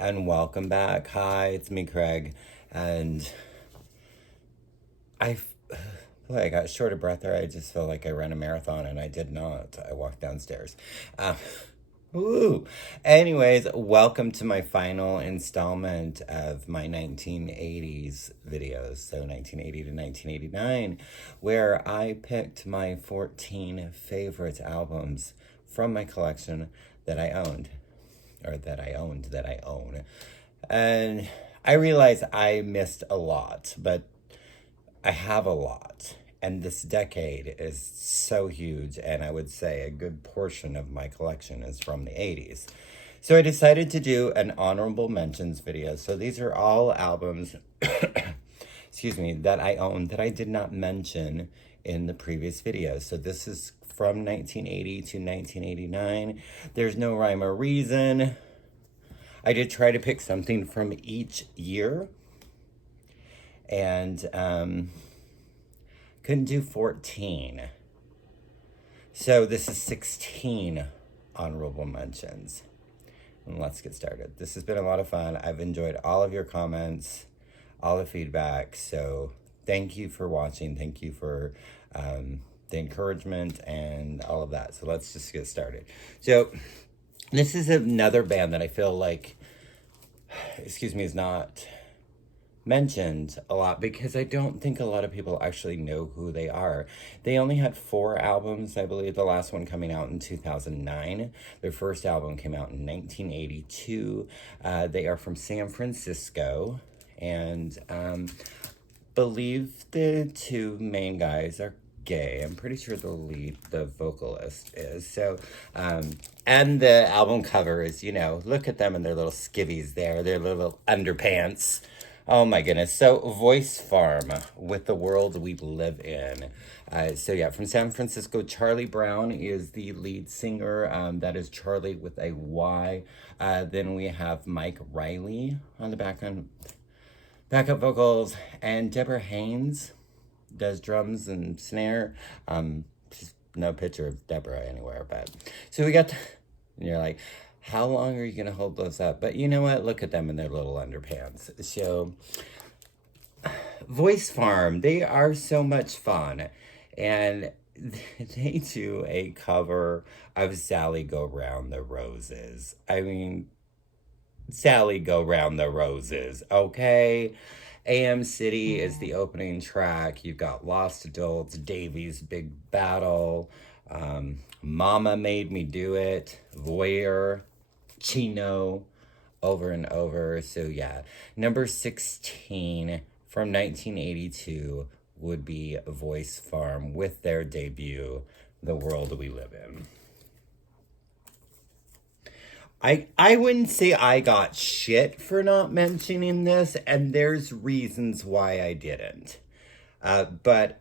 and welcome back. Hi, it's me, Craig, and I feel like I got short of breath there. I just felt like I ran a marathon, and I did not. I walked downstairs. Uh, Woo! Anyways, welcome to my final installment of my 1980s videos, so 1980 to 1989, where I picked my 14 favorite albums from my collection that I owned, that I own. And I realize I missed a lot, but I have a lot. And this decade is so huge, and I would say a good portion of my collection is from the 80s. So I decided to do an honorable mentions video. So these are all albums, excuse me, that I own that I did not mention in the previous video. So this is from 1980 to 1989. There's no rhyme or reason. I did try to pick something from each year, and couldn't do 14. So this is 16 honorable mentions. And let's get started. This has been a lot of fun. I've enjoyed all of your comments, all the feedback. So thank you for watching. Thank you for the encouragement and all of that. So let's just get started. So this is another band that I feel like, is not mentioned a lot because I don't think a lot of people actually know who they are. They only had 4 albums, I believe, the last one coming out in 2009. Their first album came out in 1982. They are from San Francisco, and believe the 2 main guys are gay. I'm pretty sure the vocalist is. So, and the album cover is, look at them in their little skivvies there, their little underpants. Oh my goodness. So Voice Farm, With the World We Live In. So yeah, from San Francisco, Charlie Brown is the lead singer. That is Charlie with a Y. Then we have Mike Riley on the backup vocals, and Deborah Haynes does drums and snare. Just no picture of Deborah anywhere, but so we got, and you're like, how long are you going to hold those up? But you know what? Look at them in their little underpants. So, Voice Farm, they are so much fun. And they do a cover of Sally Go Round the Roses. I mean, Sally Go Round the Roses, okay? AM City is the opening track. You've got Lost Adults, Davy's Big Battle, Mama Made Me Do It, Voyeur, Chino, over and over. So yeah, number 16 from 1982 would be Voice Farm with their debut, The World We Live In. I wouldn't say I got shit for not mentioning this, and there's reasons why I didn't. But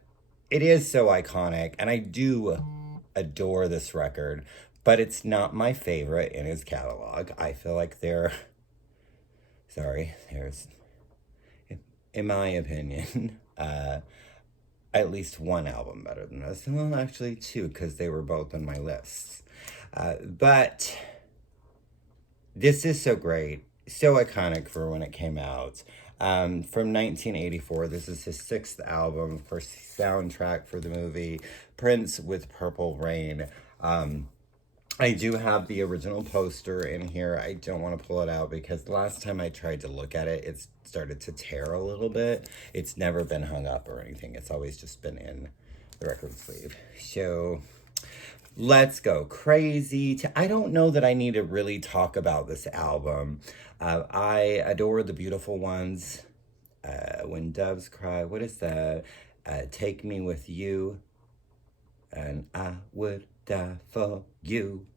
it is so iconic, and I do adore this record, but it's not my favorite in his catalog. I feel like there's, in my opinion, at least one album better than this. Well, actually 2, because they were both on my lists. But this is so great, so iconic for when it came out. From 1984, this is his 6th album, of course, soundtrack for the movie Prince with Purple Rain. I do have the original poster in here. I don't want to pull it out because the last time I tried to look at it, it started to tear a little bit. It's never been hung up or anything. It's always just been in the record sleeve. So let's go crazy. I don't know that I need to really talk about this album. I adore The Beautiful Ones. When Doves Cry. What is that? Take Me With You. And I would die for you.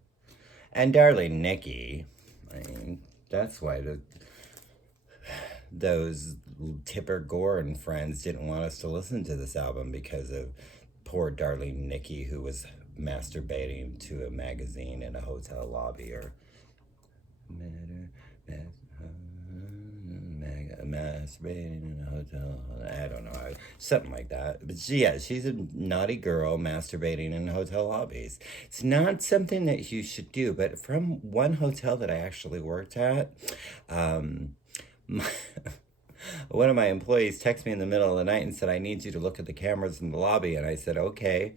And Darling Nikki. I mean, that's why those Tipper Gore and friends didn't want us to listen to this album, because of poor Darling Nikki, who was masturbating to a magazine in a hotel lobby, or masturbating in a hotel. I don't know, something like that. But she's a naughty girl masturbating in hotel lobbies. It's not something that you should do, but from one hotel that I actually worked at, my, one of my employees texted me in the middle of the night and said, I need you to look at the cameras in the lobby. And I said, okay.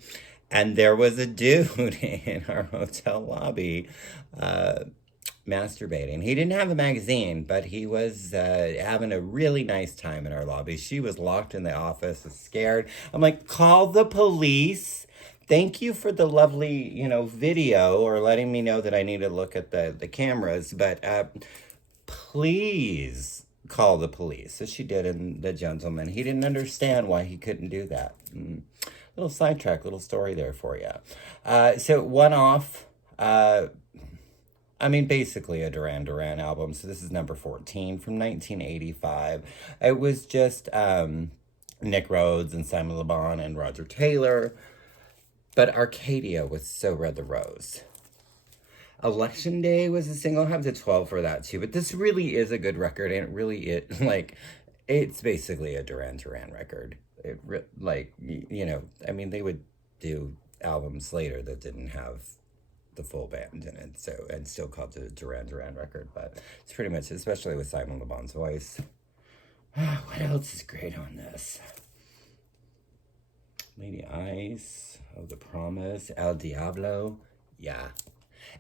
And there was a dude in our hotel lobby masturbating. He didn't have a magazine, but he was having a really nice time in our lobby. She was locked in the office, was scared. I'm like, call the police. Thank you for the lovely, video or letting me know that I need to look at the cameras, but please call the police. So she did, and the gentleman, he didn't understand why he couldn't do that. Little sidetrack, little story there for you. So one off, basically a Duran Duran album. So this is number 14 from 1985. It was just Nick Rhodes and Simon Le Bon and Roger Taylor. But Arcadia was So Red the Rose. Election Day was a single. I have the 12 for that too. But this really is a good record. And it really is, it's basically a Duran Duran record. They would do albums later that didn't have the full band in it, so, and still called it a Duran Duran record, but it's pretty much, especially with Simon Le Bon's voice. What else is great on this? Lady Ice, Oh the Promise, El Diablo, yeah.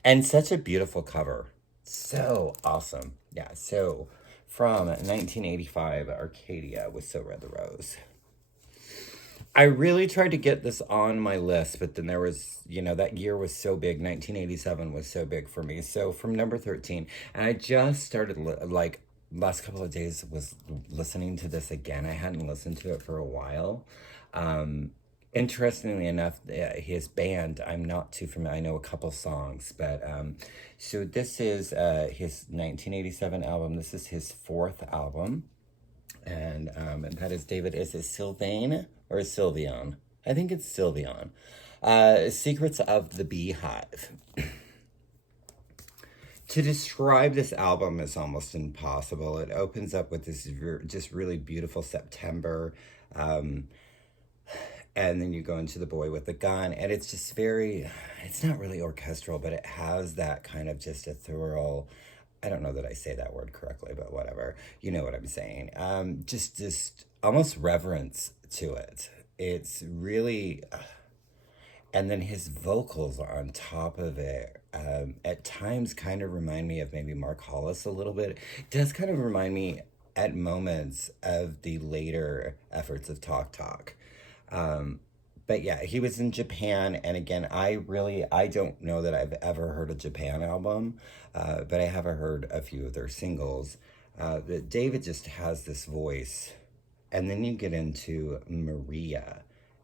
And such a beautiful cover. So awesome. Yeah, so from 1985, Arcadia with So Red the Rose. I really tried to get this on my list, but then there was, that year was so big. 1987 was so big for me. So from number 13, and I just started, last couple of days was listening to this again. I hadn't listened to it for a while. Interestingly enough, his band, I'm not too familiar. I know a couple songs, but so this is his 1987 album. This is his fourth album. And that is David, is it Sylvain or Sylvian? I think it's Sylvian. Secrets of the Beehive. To describe this album is almost impossible. It opens up with this just really beautiful September. And then you go into The Boy with the Gun. And it's just it's not really orchestral, but it has that kind of just ethereal, I don't know that I say that word correctly, but whatever. You know what I'm saying. Just almost reverence to it. It's really, and then his vocals on top of it, at times kind of remind me of maybe Mark Hollis a little bit. It does kind of remind me at moments of the later efforts of Talk Talk. But yeah, he was in Japan, and again, I don't know that I've ever heard a Japan album, but I have heard a few of their singles. But David just has this voice, and then you get into Maria,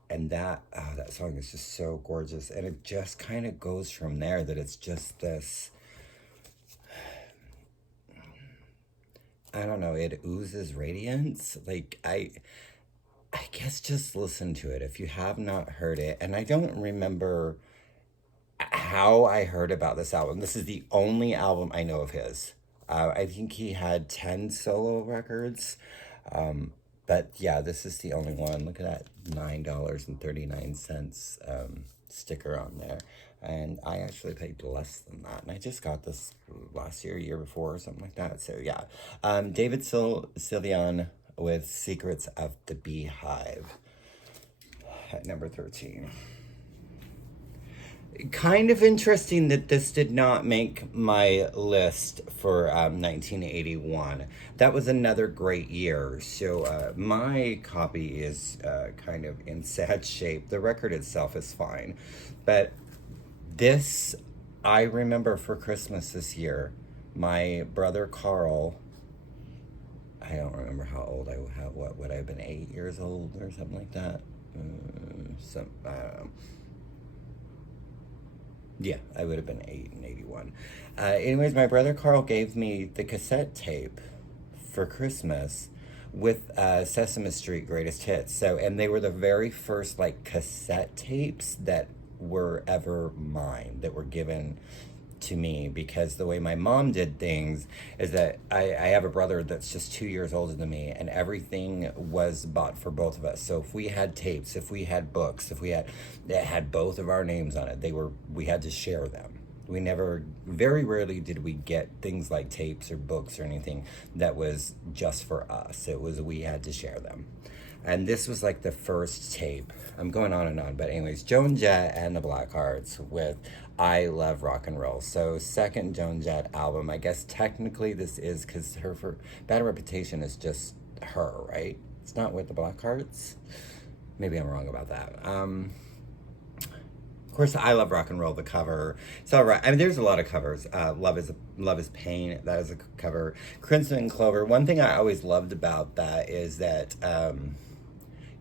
and that song is just so gorgeous, and it just kind of goes from there, that it's just this, I don't know, it oozes radiance. I guess just listen to it if you have not heard it. And I don't remember how I heard about this album. This is the only album I know of his. I think he had 10 solo records. But yeah, this is the only one. Look at that $9.39 sticker on there. And I actually paid less than that. And I just got this last year before, or something like that. So yeah, David Sylvian with Secrets of the Beehive at number 13. Kind of interesting that this did not make my list for 1981. That was another great year. So my copy is kind of in sad shape. The record itself is fine. But this, I remember for Christmas this year, my brother Carl, I don't remember how old what would I have been, 8 years old or something like that? I don't know. Yeah, I would have been 8 in 81. Anyways, my brother Carl gave me the cassette tape for Christmas with Sesame Street Greatest Hits. So, and they were the very first cassette tapes that were ever mine, that were given to me, because the way my mom did things is that I have a brother that's just 2 years older than me, and everything was bought for both of us. So if we had tapes, if we had books, if we had that had both of our names on it, we had to share them. We never, very rarely did we get things like tapes or books or anything that was just for us. It was, we had to share them. And this was like the first tape. I'm going on and on, but anyways, Joan Jett and the Blackhearts with I Love Rock and Roll. So second Joan Jett album. I guess technically this is, because her for Bad Reputation is just her, right? It's not with the Blackhearts. Maybe I'm wrong about that. Of course, I Love Rock and Roll, the cover. It's all right. I mean, there's a lot of covers. Love is Pain. That is a cover. Crimson and Clover. One thing I always loved about that is that,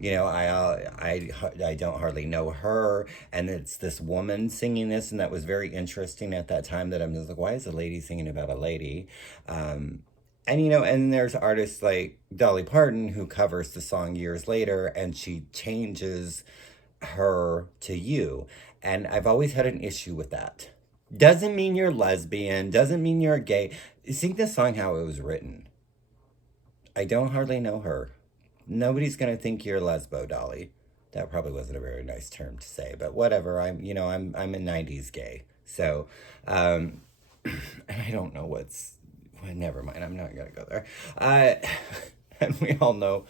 you know, I don't hardly know her, and it's this woman singing this, and that was very interesting at that time. That I'm just like, why is a lady singing about a lady? And you know, and there's artists like Dolly Parton who covers the song years later, and she changes her to You. And I've always had an issue with that. Doesn't mean you're lesbian, doesn't mean you're gay. Sing the song how it was written. I don't hardly know her. Nobody's gonna think you're lesbo, Dolly. That probably wasn't a very nice term to say, but whatever. I'm a 90s gay. So, and I don't know what's, well, never mind. I'm not gonna go there. And we all know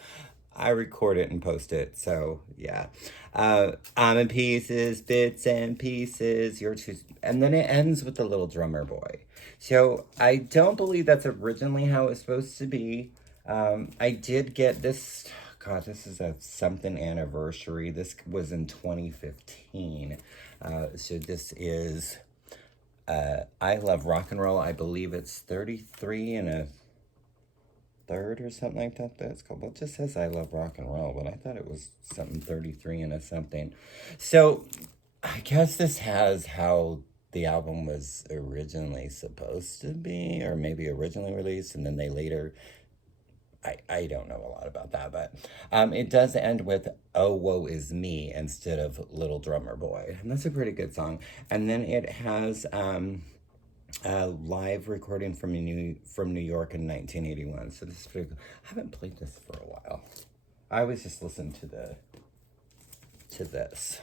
I record it and post it, so yeah. I'm in pieces, bits and pieces, you're too... And then it ends with the little drummer boy. So I don't believe that's originally how it's supposed to be. I did get this... God, this is a something anniversary. This was in 2015. So this is... I Love Rock and Roll. I believe it's 33 and a third or something like that. That's called. Well, it just says I Love Rock and Roll, but I thought it was something 33 and a something. So I guess this has how the album was originally supposed to be, or maybe originally released, and then they later... I don't know a lot about that, but it does end with Oh Woe Is Me instead of Little Drummer Boy, and that's a pretty good song. And then it has a live recording from New York in 1981. So this is pretty cool. I haven't played this for a while. I always just listen to this.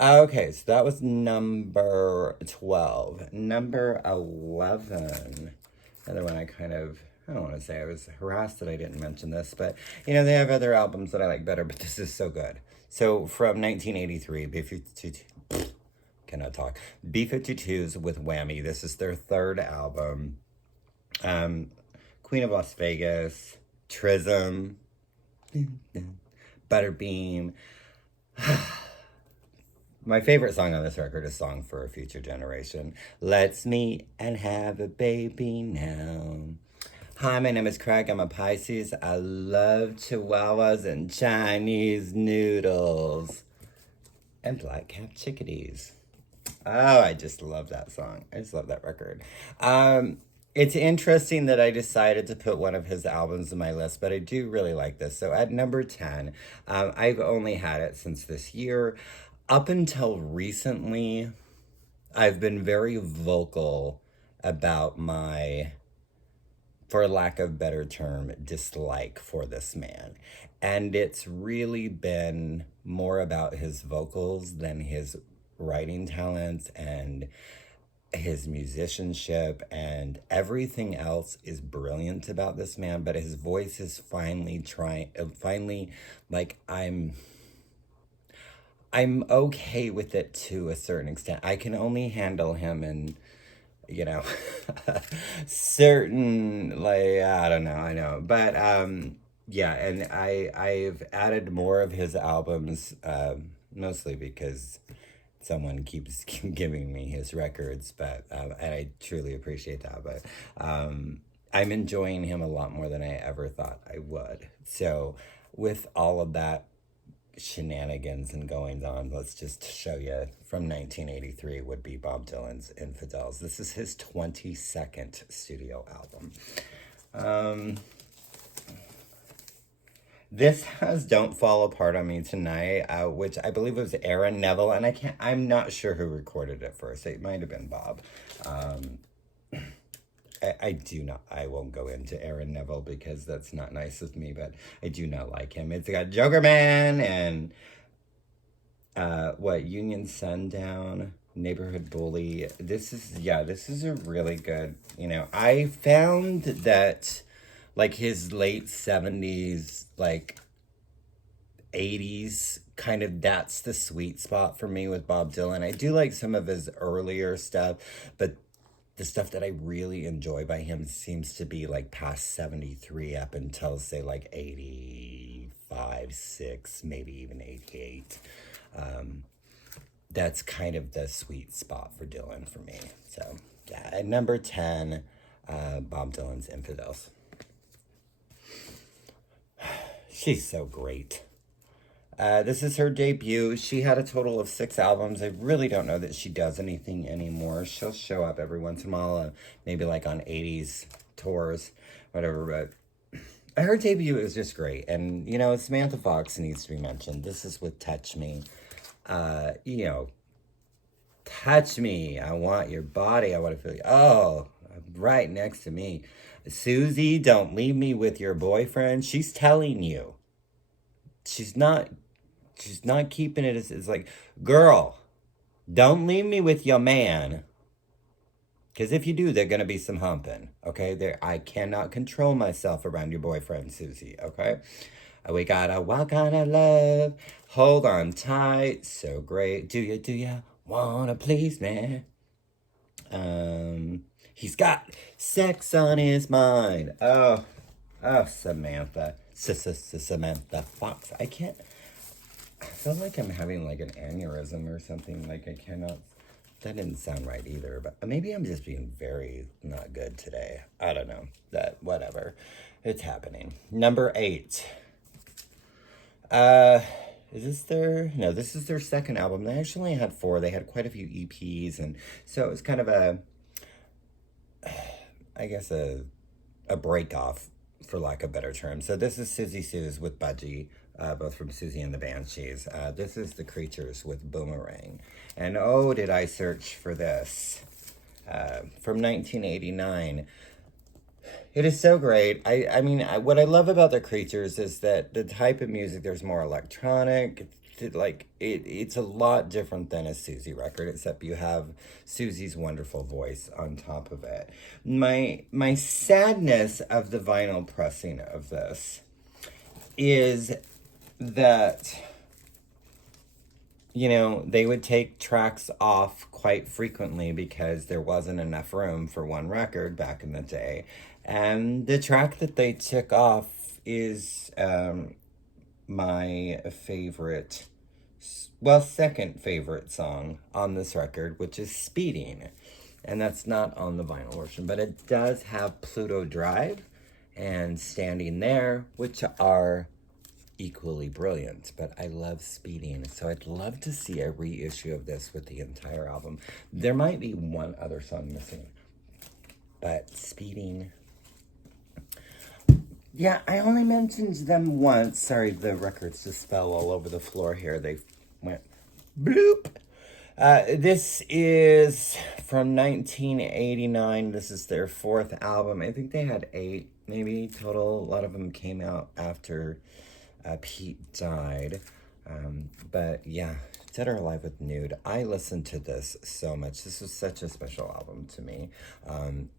Okay, so that was number 12. Number 11. Another one I don't want to say I was harassed that I didn't mention this, but, you know, they have other albums that I like better, but this is so good. So, from 1983, B-52, cannot talk, B-52s with Whammy. This is their third album. Queen of Las Vegas, Trism, Butterbeam. My favorite song on this record is Song for a Future Generation. Let's meet and have a baby now. Hi, my name is Craig. I'm a Pisces. I love chihuahuas and Chinese noodles. And black-capped chickadees. Oh, I just love that song. I just love that record. It's interesting that I decided to put one of his albums in my list, but I do really like this. So at number 10, I've only had it since this year. Up until recently, I've been very vocal about my, for lack of a better term, dislike for this man. And it's really been more about his vocals than his writing talents and his musicianship, and everything else is brilliant about this man, but his voice is finally like, I'm okay with it to a certain extent. I can only handle him in, you know, certain, like, I don't know, I know. But, yeah, and I've added more of his albums, mostly because someone keeps giving me his records, but, and I truly appreciate that. But, I'm enjoying him a lot more than I ever thought I would. So, with all of that shenanigans and goings on, let's just show you from 1983 would be Bob Dylan's Infidels. This is his 22nd studio album. This has Don't Fall Apart on Me Tonight, which I believe was Aaron Neville, and I'm not sure who recorded it first. It might have been Bob. Um, I won't go into Aaron Neville because that's not nice of me, but I do not like him. It's got Joker Man and Union Sundown, Neighborhood Bully. This is a really good, I found that like his late 70s, like 80s, kind of that's the sweet spot for me with Bob Dylan. I do like some of his earlier stuff, but the stuff that I really enjoy by him seems to be like past 73 up until say like 85, 6, maybe even 88. That's kind of the sweet spot for Dylan for me. So yeah, at number 10, Bob Dylan's Infidels. She's so great. This is her debut. She had a total of 6 albums. I really don't know that she does anything anymore. She'll show up every once in a while, maybe like on 80s tours, whatever. But her debut is just great. And, Samantha Fox needs to be mentioned. This is with Touch Me. Touch me. I want your body. I want to feel you. Oh, right next to me. Susie, don't leave me with your boyfriend. She's telling you. She's not keeping it as like, girl, don't leave me with your man. Because if you do, there's going to be some humping. Okay? I cannot control myself around your boyfriend, Susie. Okay? We gotta walk on our love. Hold on tight. So great. Do ya wanna please me? He's got sex on his mind. Oh, Samantha. Samantha Fox. I feel like I'm having like an aneurysm or something. Like I cannot. That didn't sound right either. But maybe I'm just being very not good today. I don't know. Whatever. It's happening. Number 8. Is this no, this is their second album. They actually had 4. They had quite a few EPs, and so it was kind of I guess a break off, for lack of better term. So this is Susie Sue's with Budgie, both from Susie and the Banshees. This is The Creatures with Boomerang. And oh, did I search for this. From 1989. It is so great. I mean, what I love about The Creatures is that the type of music, there's more electronic. It's a lot different than a Susie record, except you have Susie's wonderful voice on top of it. My sadness of the vinyl pressing of this is that, they would take tracks off quite frequently because there wasn't enough room for one record back in the day. And the track that they took off is my favorite, second favorite song on this record, which is Speeding. And that's not on the vinyl version, but it does have Pluto Drive and Standing There, which are equally brilliant, but I love Speeding, so I'd love to see a reissue of this with the entire album. There might be one other song missing, but Speeding. Yeah, I only mentioned them once. Sorry, the records just fell all over the floor here. They went bloop. This is from 1989. This is their 4th album. I think they had 8, maybe, total. A lot of them came out after Pete died. But yeah, Dead or Alive with Nude. I listened to this so much. This was such a special album to me.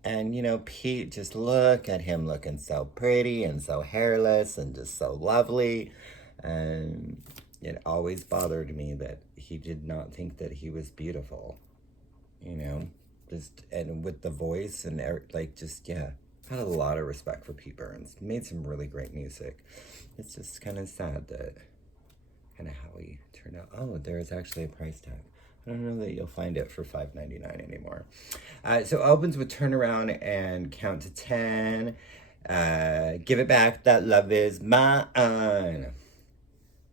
And Pete, just look at him looking so pretty and so hairless and just so lovely. And it always bothered me that he did not think that he was beautiful. And with the voice and had a lot of respect for Pete Burns. Made some really great music. It's just kind of sad that kind of how he turned out. Oh, there is actually a price tag. I don't know that you'll find it for $5.99 anymore. So it opens with Turn Around and Count to 10. Give It Back, That Love Is Mine.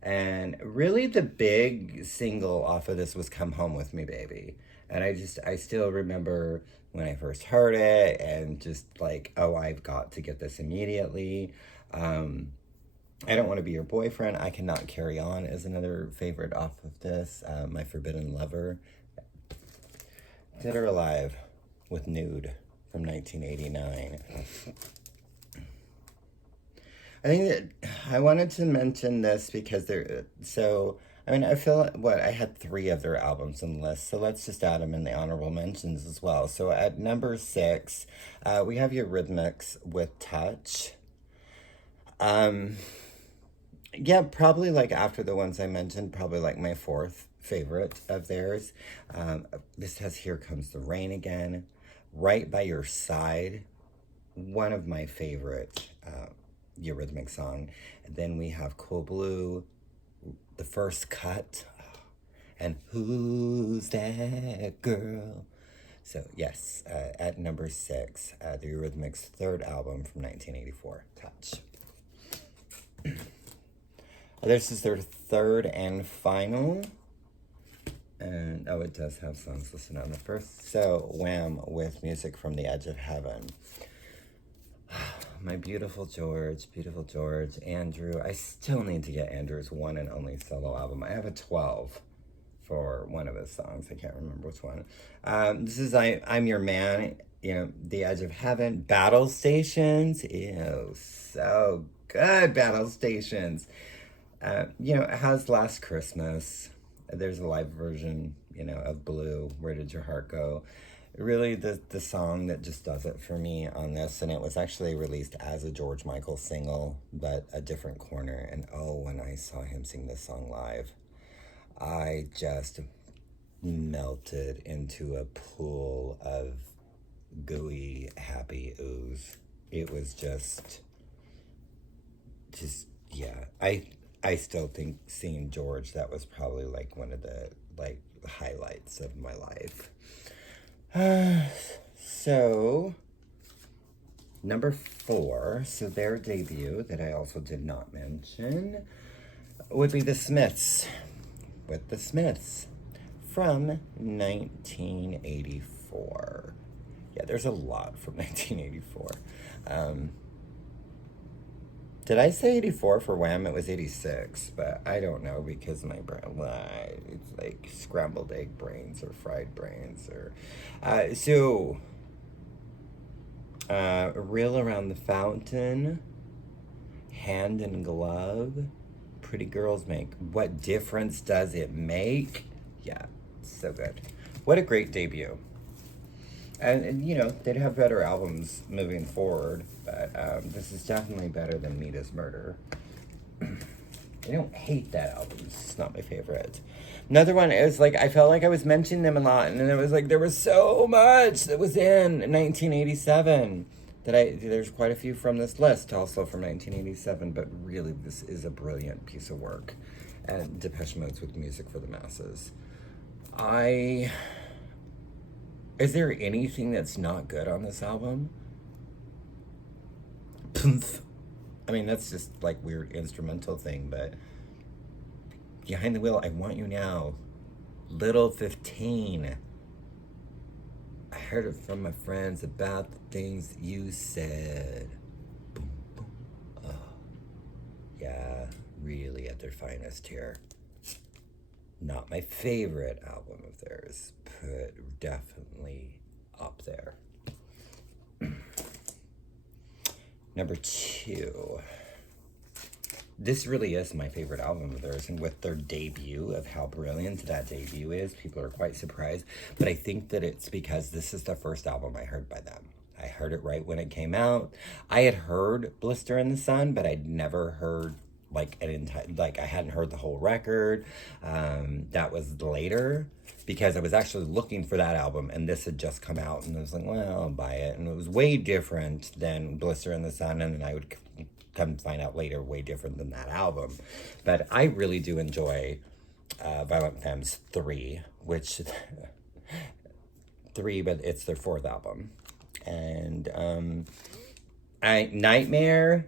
And really the big single off of this was Come Home With Me, Baby. And I still remember when I first heard it and just like, oh, I've got to get this immediately. I Don't Want to Be Your Boyfriend. I Cannot Carry On is another favorite off of this. My Forbidden Lover. Dead or Alive with Nude from 1989. I think that I wanted to mention this because I feel I had 3 of their albums on the list, so let's just add them in the honorable mentions as well. So at number 6, we have Eurythmics with Touch. Yeah, probably like after the ones I mentioned, probably like my 4th favorite of theirs. This has Here Comes the Rain Again, Right by Your Side, one of my favorite Eurythmic song. And then we have Cool Blue, The First Cut, and Who's That Girl? So yes, at number 6, the Eurythmics' 3rd album from 1984, Touch. This is their 3rd and final. And, it does have songs listed on the first. So, Wham! With Music from the Edge of Heaven. My beautiful George, Andrew. I still need to get Andrew's one and only solo album. I have a 12 for one of his songs. I can't remember which one. This is I'm Your Man, The Edge of Heaven. Battle Stations. Ew, so good, Battle Stations. It has Last Christmas. There's a live version, of Blue, Where Did Your Heart Go? Really the song that just does it for me on this, and it was actually released as a George Michael single, but a different corner, and when I saw him sing this song live, I just melted into a pool of gooey, happy ooze. It was just yeah. I still think seeing George, that was probably like one of the highlights of my life. So number 4, so their debut that I also did not mention would be the Smiths with the Smiths from 1984. Yeah, there's a lot from 1984. Did I say 84 for Wham? It was 86, but I don't know because my brain, it's like scrambled egg brains or fried brains. Reel Around the Fountain, Hand in Glove, Pretty Girls Make. What Difference Does It Make? Yeah, so good. What a great debut. And they'd have better albums moving forward, but this is definitely better than Meat is Murder. I don't hate that album. It's not my favorite. Another one is I felt like I was mentioning them a lot, and then it was there was so much that was in 1987 there's quite a few from this list, also from 1987, but really this is a brilliant piece of work. And Depeche Mode's with Music for the Masses. Is there anything that's not good on this album? I mean, that's just weird instrumental thing, but Behind the Wheel, I Want You Now, Little 15. I heard it from my friends about the things you said. Boom, boom. Oh, yeah, really at their finest here. Not my favorite album of theirs, but definitely up there. Number 2. This really is my favorite album of theirs, and with their debut, of how brilliant that debut is, people are quite surprised. But I think that it's because this is the first album I heard by them. I heard it right when it came out. I had heard Blister in the Sun, but I'd never heard I hadn't heard the whole record. That was later, because I was actually looking for that album, and this had just come out, and I was like, well, I'll buy it. And it was way different than Blister in the Sun, and then I would come to find out later, way different than that album. But I really do enjoy Violent Femmes 3, which 3, but it's their 4th album. And Nightmare.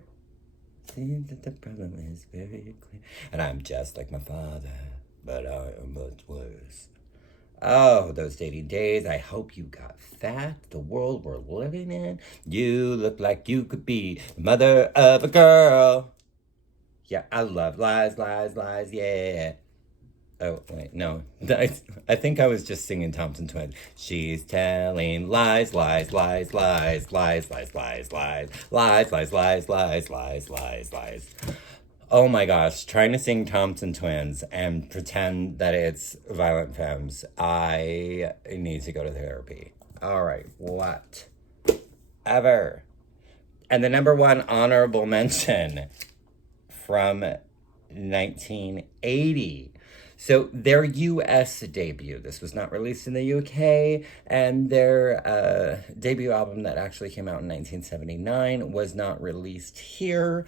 See that the problem is very clear. And I'm just like my father, but I am much worse. Oh, those dating days. I hope you got fat. The world we're living in. You look like you could be the mother of a girl. Yeah, I love lies, lies, lies, yeah. Oh, wait, no. I think I was just singing Thompson Twins. She's telling lies, lies, lies, lies, lies, lies, lies, lies, lies, lies, lies, lies, lies, lies, lies. Oh my gosh, trying to sing Thompson Twins and pretend that it's Violent Femmes. I need to go to therapy. All right, what? Ever. And the number one honorable mention from 1980. So their US debut, this was not released in the UK, and their debut album that actually came out in 1979 was not released here.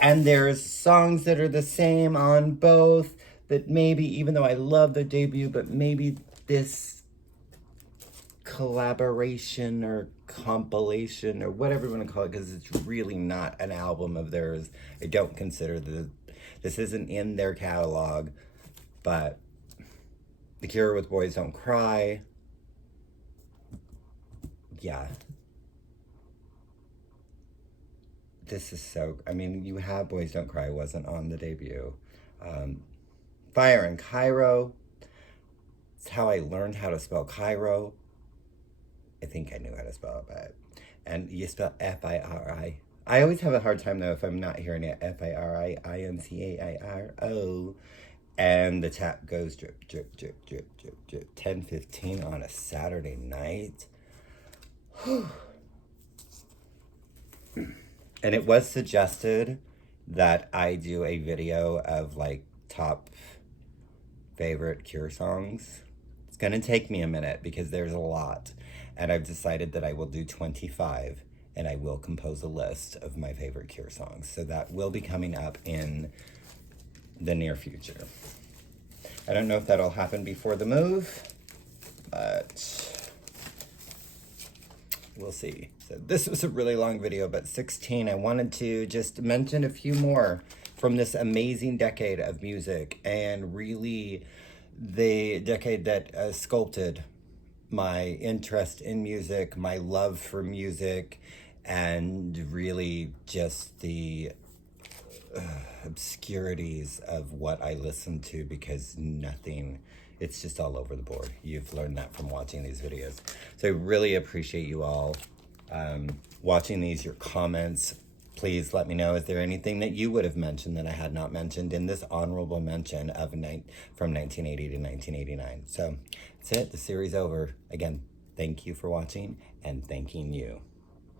And there's songs that are the same on both, but maybe, even though I love the debut, but maybe this collaboration or compilation or whatever you want to call it, because it's really not an album of theirs. I don't consider this isn't in their catalog, but The Cure with Boys Don't Cry, yeah. This is so, I mean, you have Boys Don't Cry, wasn't on the debut. Fire in Cairo. It's how I learned how to spell Cairo. I think I knew how to spell it, but, and you spell F-I-R-I. I always have a hard time, though, if I'm not hearing it, F-I-R-I-I-N-C-A-I-R-O. And the tap goes drip, drip, drip, drip, drip, drip. 10:15 on a Saturday night. And it was suggested that I do a video of, like, top favorite Cure songs. It's gonna take me a minute because there's a lot. And I've decided that I will do 25, and I will compose a list of my favorite Cure songs. So that will be coming up in the near future. I don't know if that'll happen before the move, but we'll see. So this was a really long video, but 16, I wanted to just mention a few more from this amazing decade of music, and really the decade that sculpted my interest in music, my love for music, and really just the obscurities of what I listen to, because nothing, it's just all over the board. You've learned that from watching these videos. So I really appreciate you all watching these, your comments. Please let me know, is there anything that you would have mentioned that I had not mentioned in this honorable mention of from 1980 to 1989. So that's it, the series over. Again, thank you for watching, and thanking you.